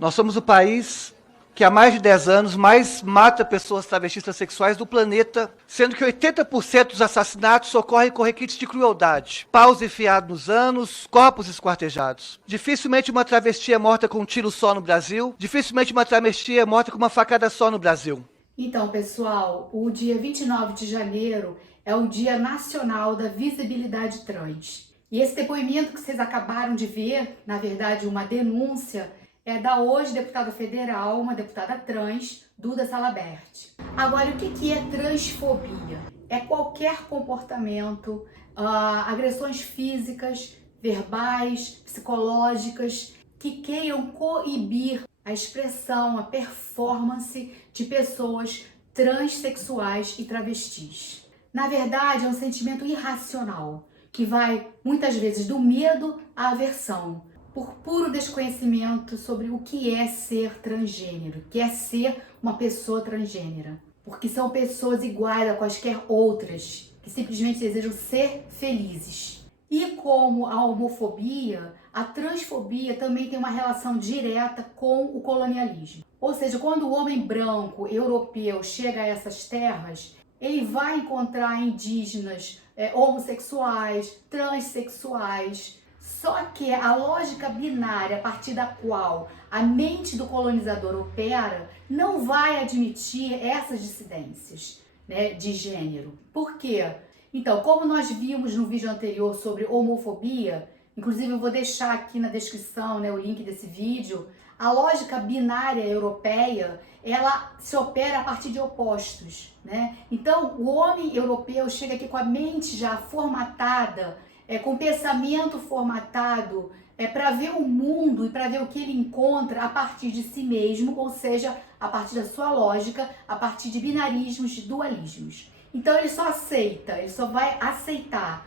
Nós somos o país que há mais de 10 anos mais mata pessoas travestis transexuais do planeta, sendo que 80% dos assassinatos ocorrem com requintes de crueldade. Paus enfiados nos anos, corpos esquartejados. Dificilmente uma travesti é morta com um tiro só no Brasil, dificilmente uma travesti é morta com uma facada só no Brasil. Então, pessoal, o dia 29 de janeiro é o Dia Nacional da Visibilidade Trans. E esse depoimento que vocês acabaram de ver, na verdade uma denúncia, é da hoje deputada federal, uma deputada trans, Duda Salabert. Agora, o que é transfobia? É qualquer comportamento, agressões físicas, verbais, psicológicas, que queiram coibir a expressão, a performance de pessoas transexuais e travestis. Na verdade, é um sentimento irracional, que vai muitas vezes do medo à aversão, por puro desconhecimento sobre o que é ser transgênero, o que é ser uma pessoa transgênera. Porque são pessoas iguais a quaisquer outras, que simplesmente desejam ser felizes. E como a homofobia, a transfobia também tem uma relação direta com o colonialismo. Ou seja, quando o homem branco europeu chega a essas terras, ele vai encontrar indígenas, homossexuais, transexuais. Só que a lógica binária a partir da qual a mente do colonizador opera não vai admitir essas dissidências, né, de gênero. Por quê? Então, como nós vimos no vídeo anterior sobre homofobia, inclusive eu vou deixar aqui na descrição, né, o link desse vídeo, a lógica binária europeia, ela se opera a partir de opostos, né? Então, o homem europeu chega aqui com a mente já formatada, com o pensamento formatado, para ver o mundo e para ver o que ele encontra a partir de si mesmo, ou seja, a partir da sua lógica, a partir de binarismos, de dualismos. Então ele só vai aceitar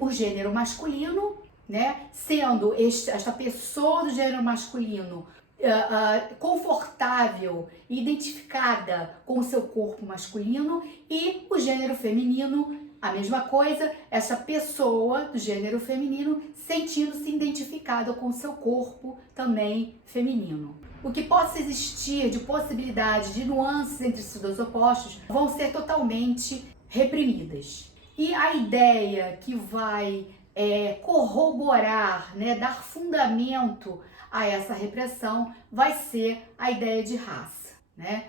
o gênero masculino, né? Sendo esta pessoa do gênero masculino confortável e identificada com o seu corpo masculino, e o gênero feminino, a mesma coisa, essa pessoa do gênero feminino sentindo-se identificada com o seu corpo também feminino. O que possa existir de possibilidade, de nuances entre esses dois opostos, vão ser totalmente reprimidas. E a ideia que vai corroborar, né, dar fundamento a essa repressão, vai ser a ideia de raça, né?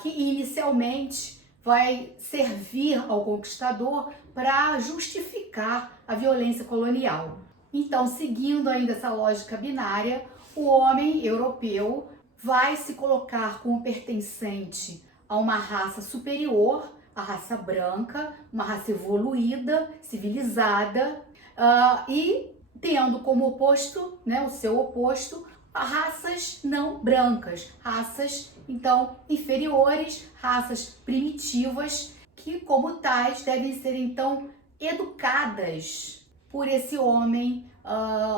Que inicialmente vai servir ao conquistador para justificar a violência colonial. Então, seguindo ainda essa lógica binária, o homem europeu vai se colocar como pertencente a uma raça superior, a raça branca, uma raça evoluída, civilizada, e tendo como oposto, né, o seu oposto, raças não brancas, raças então inferiores, raças primitivas, que como tais devem ser então educadas por esse homem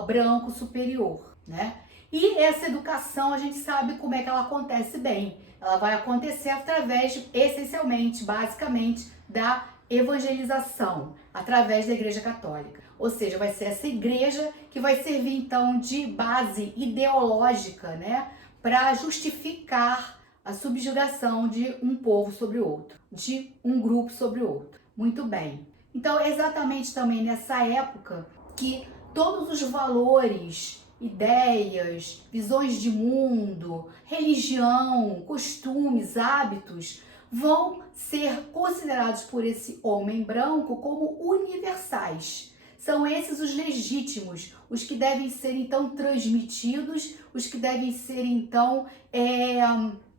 branco superior, né? E essa educação, a gente sabe como é que ela acontece bem. Ela vai acontecer através, essencialmente, basicamente, da evangelização, através da Igreja Católica. Ou seja, vai ser essa igreja que vai servir, então, de base ideológica, né, para justificar a subjugação de um povo sobre o outro, de um grupo sobre o outro. Muito bem. Então, é exatamente também nessa época que todos os valores, ideias, visões de mundo, religião, costumes, hábitos vão ser considerados por esse homem branco como universais. São esses os legítimos, os que devem ser então transmitidos, os que devem ser então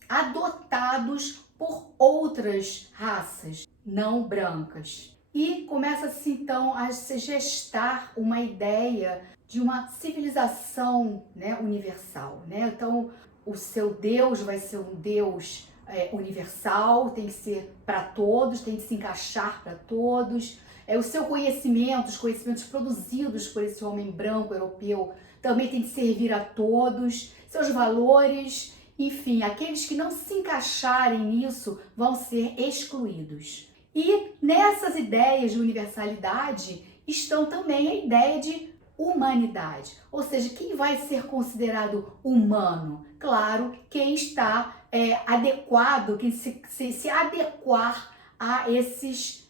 adotados por outras raças não brancas. E começa-se então a se gestar uma ideia de uma civilização, né, universal, né? Então, o seu Deus vai ser um Deus universal, tem que ser para todos, tem que se encaixar para todos. O seu conhecimento, os conhecimentos produzidos por esse homem branco europeu também tem que servir a todos. Seus valores, enfim, aqueles que não se encaixarem nisso vão ser excluídos. E nessas ideias de universalidade estão também a ideia de humanidade. Ou seja, quem vai ser considerado humano? Claro, quem está adequado, quem se adequar a esses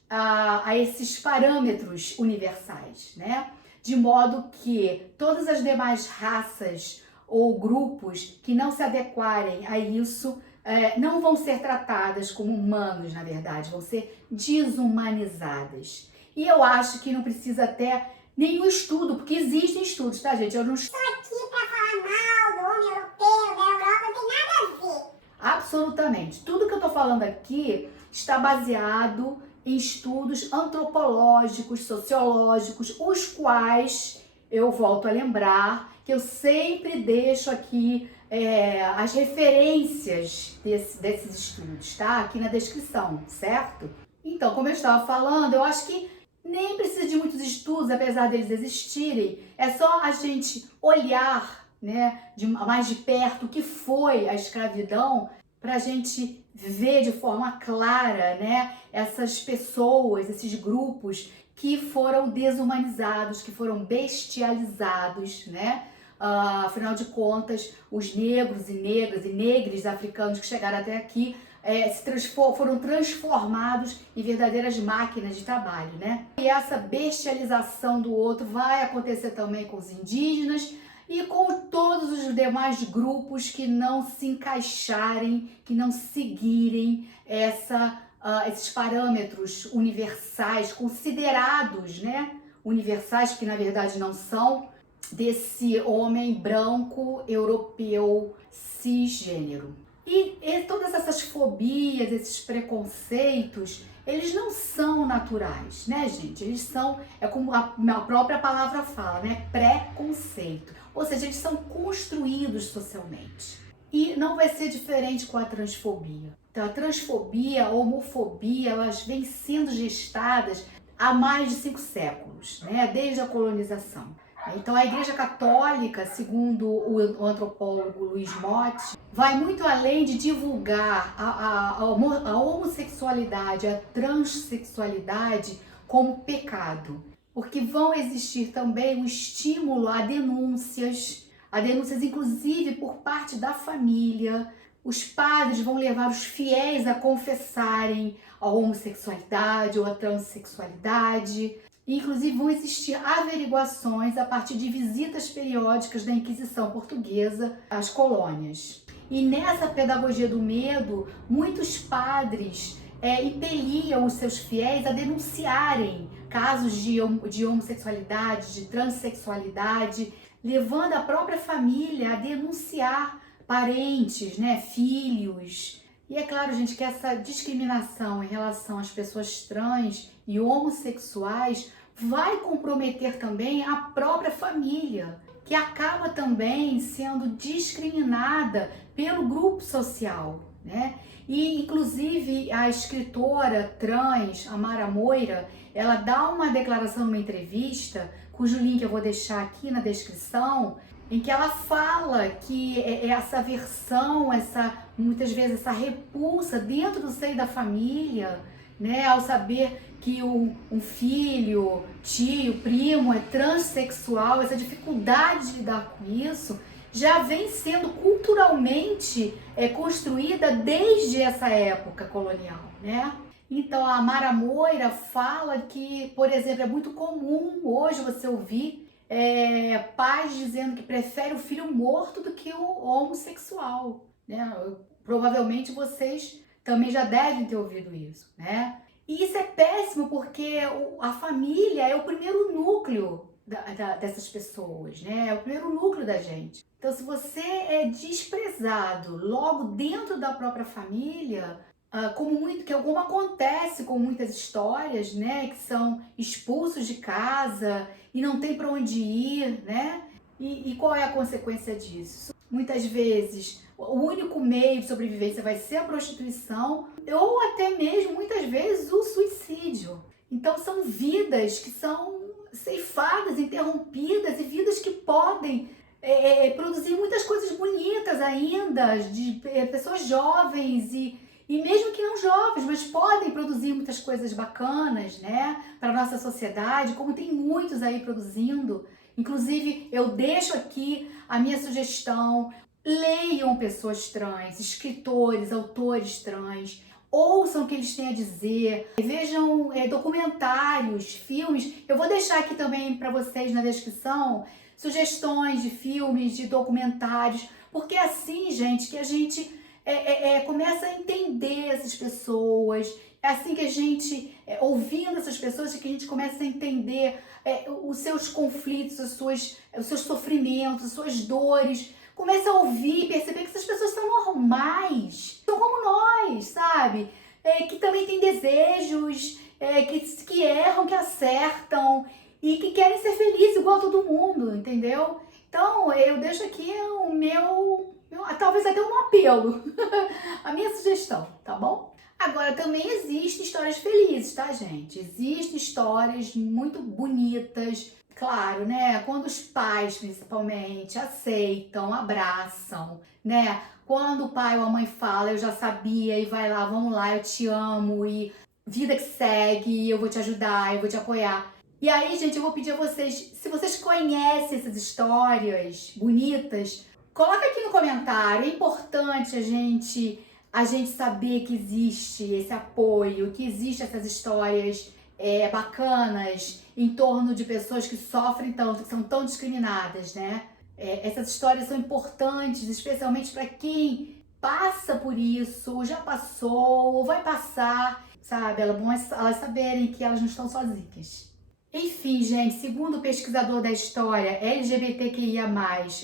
parâmetros universais, né? De modo que todas as demais raças ou grupos que não se adequarem a isso não vão ser tratadas como humanos, na verdade, vão ser desumanizadas. E eu acho que não precisa até nenhum estudo, porque existem estudos, tá, gente? Eu não estou aqui para falar mal do homem europeu, da Europa, não tem nada a ver. Absolutamente. Tudo que eu tô falando aqui está baseado em estudos antropológicos, sociológicos, os quais eu volto a lembrar que eu sempre deixo aqui as referências desses estudos, tá? Aqui na descrição, certo? Então, como eu estava falando, eu acho que nem precisa de muitos estudos, apesar deles existirem. É só a gente olhar, né, mais de perto o que foi a escravidão para a gente ver de forma clara, né, essas pessoas, esses grupos que foram desumanizados, que foram bestializados, né? Afinal de contas, os negros e negras e negres africanos que chegaram até aqui foram transformados em verdadeiras máquinas de trabalho, né? E essa bestialização do outro vai acontecer também com os indígenas e com todos os demais grupos que não se encaixarem, que não seguirem esses parâmetros universais, considerados, né? Universais, que na verdade não são, desse homem branco, europeu, cisgênero. E todas essas fobias, esses preconceitos, eles não são naturais, né, gente? Eles são, como a própria palavra fala, né? Preconceito. Ou seja, eles são construídos socialmente. E não vai ser diferente com a transfobia. Então, a transfobia, a homofobia, elas vêm sendo gestadas há mais de 5 séculos, né? Desde a colonização. Então, a Igreja Católica, segundo o antropólogo Luiz Motti, vai muito além de divulgar a homossexualidade, a transexualidade como pecado, porque vão existir também o estímulo a denúncias inclusive por parte da família. Os padres vão levar os fiéis a confessarem a homossexualidade ou a transexualidade. Inclusive vão existir averiguações a partir de visitas periódicas da Inquisição Portuguesa às colônias. E nessa pedagogia do medo, muitos padres impeliam os seus fiéis a denunciarem casos de homossexualidade, de transexualidade, levando a própria família a denunciar parentes, né, filhos. E é claro, gente, que essa discriminação em relação às pessoas trans e homossexuais vai comprometer também a própria família, que acaba também sendo discriminada pelo grupo social, né? E, inclusive, a escritora trans, Amara Moira, ela dá uma declaração numa entrevista, cujo link eu vou deixar aqui na descrição, em que ela fala que essa aversão, muitas vezes essa repulsa dentro do seio da família, né, ao saber que um filho, tio, primo é transexual, essa dificuldade de lidar com isso, já vem sendo culturalmente construída desde essa época colonial, né? Então a Amara Moira fala que, por exemplo, é muito comum hoje você ouvir pais dizendo que prefere o filho morto do que o homossexual, né? Provavelmente vocês também já devem ter ouvido isso, né? E isso é péssimo porque a família é o primeiro núcleo dessas pessoas, né? É o primeiro núcleo da gente. Então, se você é desprezado logo dentro da própria família, como acontece com muitas histórias, né? Que são expulsos de casa e não tem para onde ir, né? E qual é a consequência disso? Muitas vezes, o único meio de sobrevivência vai ser a prostituição ou até mesmo, muitas vezes, o suicídio. Então, são vidas que são ceifadas, interrompidas e vidas que podem produzir muitas coisas bonitas ainda, de pessoas jovens e mesmo que não jovens, mas podem produzir muitas coisas bacanas, né, para a nossa sociedade, como tem muitos aí produzindo. Inclusive, eu deixo aqui a minha sugestão: leiam pessoas trans, escritores, autores trans, ouçam o que eles têm a dizer, vejam documentários, filmes. Eu vou deixar aqui também para vocês na descrição sugestões de filmes, de documentários, porque é assim, gente, que a gente começa a entender essas pessoas. É assim que a gente, ouvindo essas pessoas, que a gente começa a entender os seus conflitos, os seus sofrimentos, as suas dores. Começa a ouvir e perceber que essas pessoas são normais, são como nós, sabe? Que também têm desejos, que erram, que acertam e que querem ser felizes igual a todo mundo, entendeu? Então, eu deixo aqui o meu talvez até um apelo, a minha sugestão, tá bom? Agora, também existem histórias felizes, tá, gente? Existem histórias muito bonitas, claro, né? Quando os pais, principalmente, aceitam, abraçam, né? Quando o pai ou a mãe fala, eu já sabia, e vai lá, vamos lá, eu te amo, e vida que segue, eu vou te ajudar, eu vou te apoiar. E aí, gente, eu vou pedir a vocês, se vocês conhecem essas histórias bonitas, coloca aqui no comentário. É importante a gente saber que existe esse apoio, que existem essas histórias bacanas em torno de pessoas que sofrem tanto, que são tão discriminadas, né? Essas histórias são importantes, especialmente para quem passa por isso, já passou ou vai passar, sabe? É bom elas saberem que elas não estão sozinhas. Enfim, gente, segundo o pesquisador da história LGBTQIA+,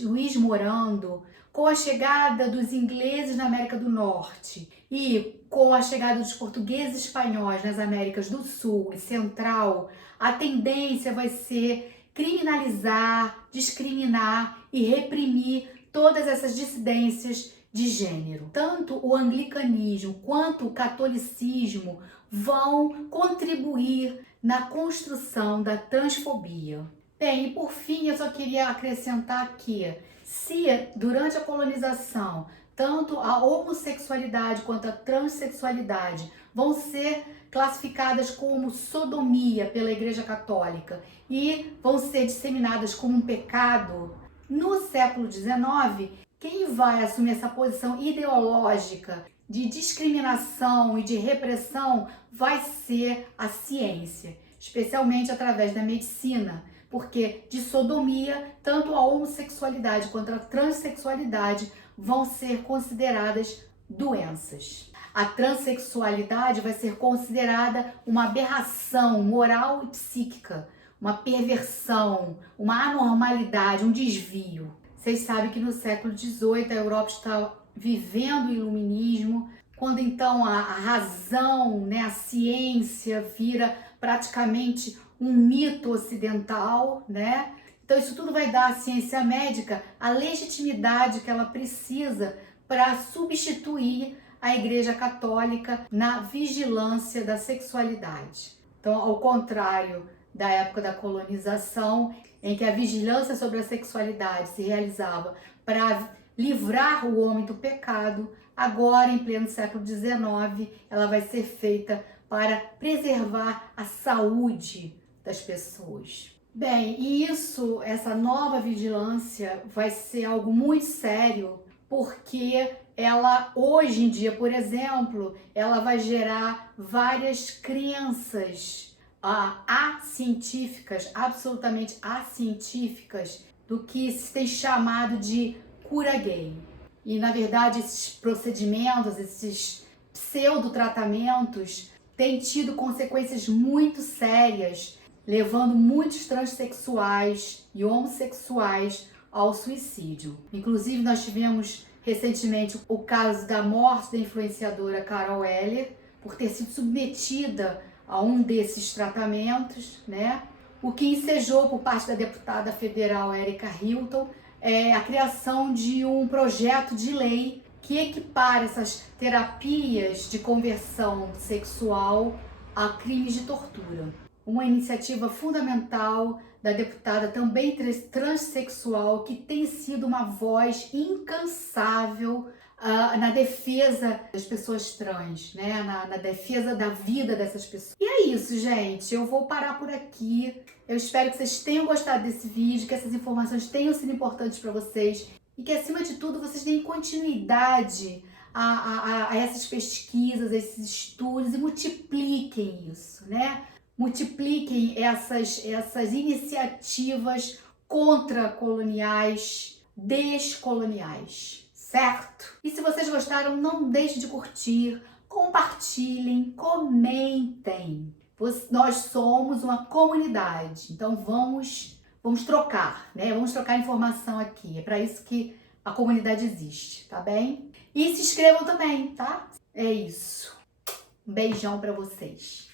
Luiz Morando, com a chegada dos ingleses na América do Norte e com a chegada dos portugueses e espanhóis nas Américas do Sul e Central, a tendência vai ser criminalizar, discriminar e reprimir todas essas dissidências de gênero. Tanto o anglicanismo quanto o catolicismo vão contribuir na construção da transfobia. Bem, e por fim, eu só queria acrescentar que, se durante a colonização tanto a homossexualidade quanto a transexualidade vão ser classificadas como sodomia pela Igreja Católica e vão ser disseminadas como um pecado, no século XIX, quem vai assumir essa posição ideológica de discriminação e de repressão vai ser a ciência, especialmente através da medicina, porque de sodomia, tanto a homossexualidade quanto a transexualidade vão ser consideradas doenças. A transexualidade vai ser considerada uma aberração moral e psíquica, uma perversão, uma anormalidade, um desvio. Vocês sabem que no século XVIII a Europa está vivendo o iluminismo, quando então a razão, né, a ciência vira praticamente um mito ocidental, né? Então isso tudo vai dar à ciência médica a legitimidade que ela precisa para substituir a Igreja Católica na vigilância da sexualidade. Então, ao contrário da época da colonização, em que a vigilância sobre a sexualidade se realizava para livrar o homem do pecado, agora, em pleno século XIX, ela vai ser feita para preservar a saúde das pessoas. Bem, e essa nova vigilância vai ser algo muito sério, porque ela, hoje em dia, por exemplo, ela vai gerar várias crenças acientíficas, absolutamente acientíficas, do que se tem chamado de cura gay. E, na verdade, esses procedimentos, esses pseudotratamentos têm tido consequências muito sérias, levando muitos transexuais e homossexuais ao suicídio. Inclusive, nós tivemos recentemente o caso da morte da influenciadora Carol Heller por ter sido submetida a um desses tratamentos, né? O que ensejou por parte da deputada federal Erika Hilton a criação de um projeto de lei que equipara essas terapias de conversão sexual a crimes de tortura. Uma iniciativa fundamental da deputada também transexual, que tem sido uma voz incansável na defesa das pessoas trans, né? Na defesa da vida dessas pessoas. E é isso, gente. Eu vou parar por aqui. Eu espero que vocês tenham gostado desse vídeo, que essas informações tenham sido importantes para vocês e que, acima de tudo, vocês deem continuidade a essas pesquisas, a esses estudos e multipliquem isso, né? Multipliquem essas iniciativas contra-coloniais, descoloniais, certo? E se vocês gostaram, não deixem de curtir, compartilhem, comentem. Nós somos uma comunidade, então vamos trocar, né? Vamos trocar informação aqui. É para isso que a comunidade existe, tá bem? E se inscrevam também, tá? É isso. Um beijão para vocês.